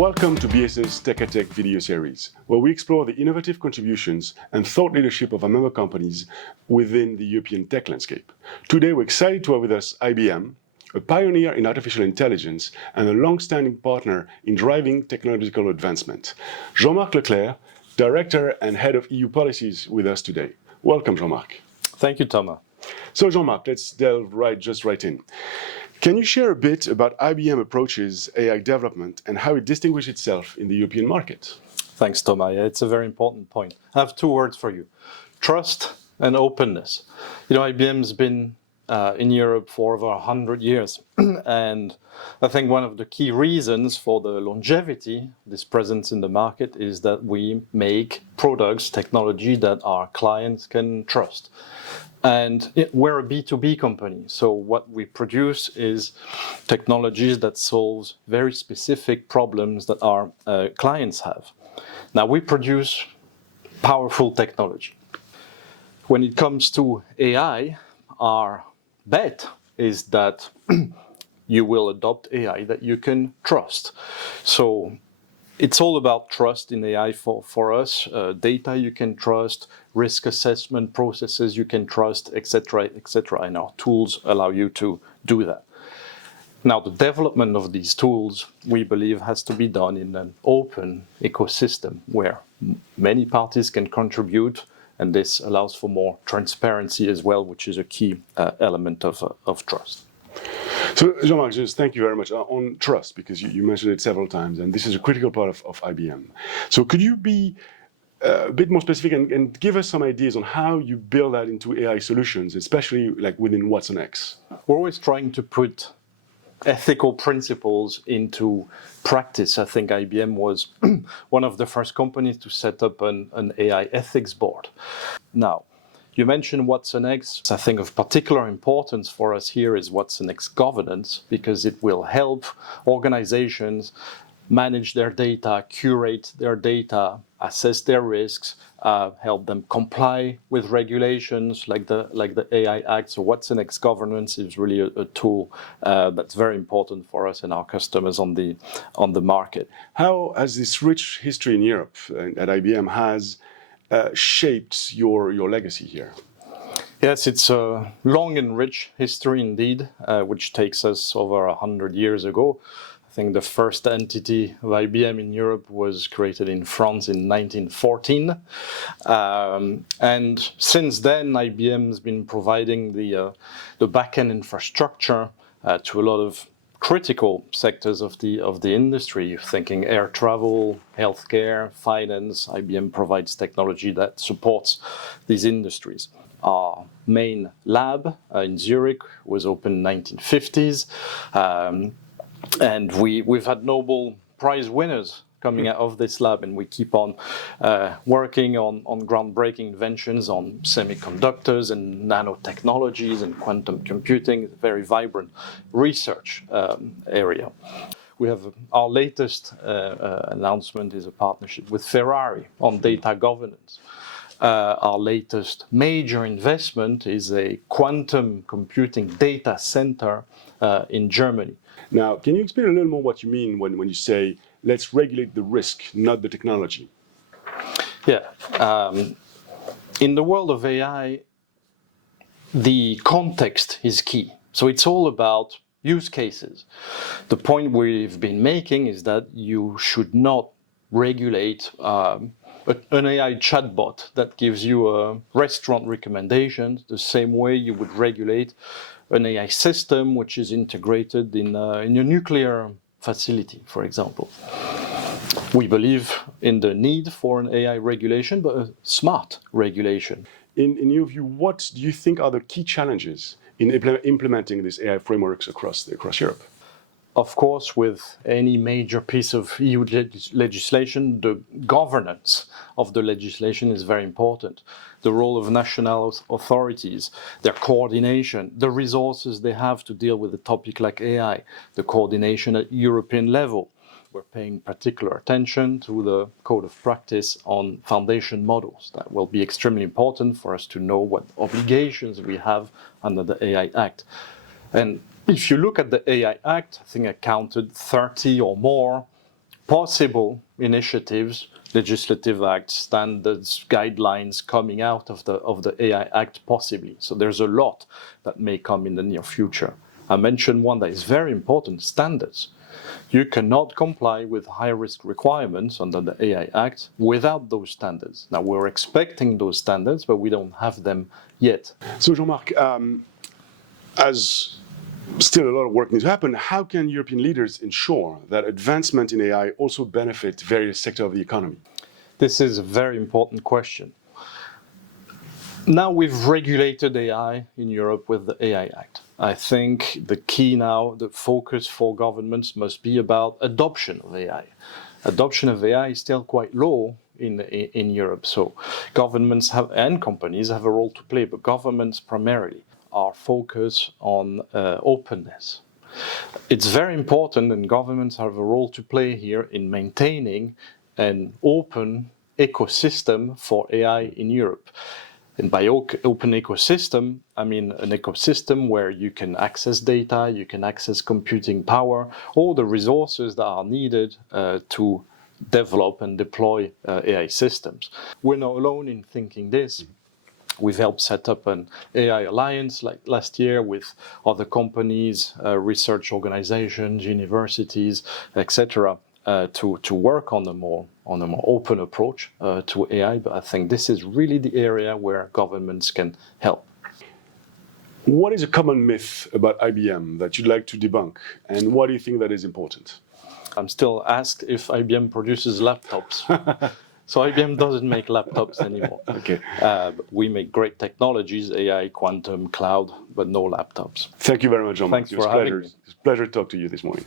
Welcome to BS's Tech-a-Tech video series, where we explore the innovative contributions and thought leadership of our member companies within the European tech landscape. Today, we're excited to have with us IBM, a pioneer in artificial intelligence and a long-standing partner in driving technological advancement. Jean-Marc Leclerc, Director and Head of EU Policies, with us today. Welcome, Jean-Marc. Thank you, Thomas. So, Jean-Marc, let's delve right in. Can you share a bit about IBM approaches AI development and how it distinguishes itself in the European market? Thanks, Thomas. Yeah, it's a very important point. I have two words for you: trust and openness. IBM's been in Europe for over 100 years. And I think one of the key reasons for the longevity of this presence in the market is that we make products, technology that our clients can trust. And we're a B2B company, so what we produce is technologies that solve very specific problems that our clients have. Now, we produce powerful technology. When it comes to AI, our bet is that you will adopt AI that you can trust. So it's all about trust in AI for us, data you can trust, risk assessment processes you can trust, etc., and our tools allow you to do that. Now, the development of these tools, we believe, has to be done in an open ecosystem where many parties can contribute, and this allows for more transparency as well, which is a key element of trust. So, Jean-Marc, just thank you very much on trust, because you mentioned it several times, and this is a critical part of IBM. So could you be a bit more specific and give us some ideas on how you build that into AI solutions, especially like within Watson X? We're always trying to put ethical principles into practice. I think IBM was one of the first companies to set up an AI ethics board. Now, you mentioned Watson X. I think of particular importance for us here is Watson X governance, because it will help organizations manage their data, curate their data, assess their risks, help them comply with regulations like the AI Act. So Watson X governance is really a tool that's very important for us and our customers on the market. How has this rich history in Europe at IBM has shaped your legacy here? Yes, it's a long and rich history indeed, which takes us over 100 years ago. I think the first entity of IBM in Europe was created in France in 1914. And since then, IBM has been providing the back-end infrastructure to a lot of critical sectors of the industry, thinking air travel, healthcare, finance. IBM provides technology that supports these industries. Our main lab in Zurich was opened in the 1950s. And we've had Nobel Prize winners coming out of this lab, and we keep on working on groundbreaking inventions on semiconductors and nanotechnologies and quantum computing, very vibrant research area. We have our latest announcement is a partnership with Ferrari on data governance. Our latest major investment is a quantum computing data center in Germany. Now, can you explain a little more what you mean when you say, let's regulate the risk, not the technology? Yeah. In the world of AI, the context is key. So it's all about use cases. The point we've been making is that you should not regulate an AI chatbot that gives you restaurant recommendations the same way you would regulate an AI system which is integrated in a nuclear facility, for example. We believe in the need for an AI regulation, but a smart regulation. In your view, what do you think are the key challenges in implementing these AI frameworks across Europe? Of course, with any major piece of EU legislation, the governance of the legislation is very important. The role of national authorities, their coordination, the resources they have to deal with a topic like AI, the coordination at European level. We're paying particular attention to the code of practice on foundation models. That will be extremely important for us to know what obligations we have under the AI Act. And if you look at the AI Act, I think I counted 30 or more possible initiatives, legislative acts, standards, guidelines coming out of the AI Act possibly. So there's a lot that may come in the near future. I mentioned one that is very important, standards. You cannot comply with high-risk requirements under the AI Act without those standards. Now, we're expecting those standards, but we don't have them yet. So, Jean-Marc, as still a lot of work needs to happen, how can European leaders ensure that advancement in AI also benefit various sectors of the economy? This is a very important question. Now we've regulated AI in Europe with the AI Act. I think the key now, the focus for governments must be about adoption of AI. Adoption of AI is still quite low in Europe, so governments and companies have a role to play, but governments primarily are focused on openness. It's very important, and governments have a role to play here in maintaining an open ecosystem for AI in Europe. And by open ecosystem, I mean an ecosystem where you can access data, you can access computing power, all the resources that are needed to develop and deploy AI systems. We're not alone in thinking this. We've helped set up an AI alliance like last year with other companies, research organizations, universities, etc., to work on a more open approach to AI. But I think this is really the area where governments can help. What is a common myth about IBM that you'd like to debunk, and what do you think that is important? I'm still asked if IBM produces laptops. So IBM doesn't make laptops anymore. Okay. We make great technologies, AI, quantum, cloud, but no laptops. Thank you very much, Jean-Marc. Thanks for having me. It's a pleasure to talk to you this morning.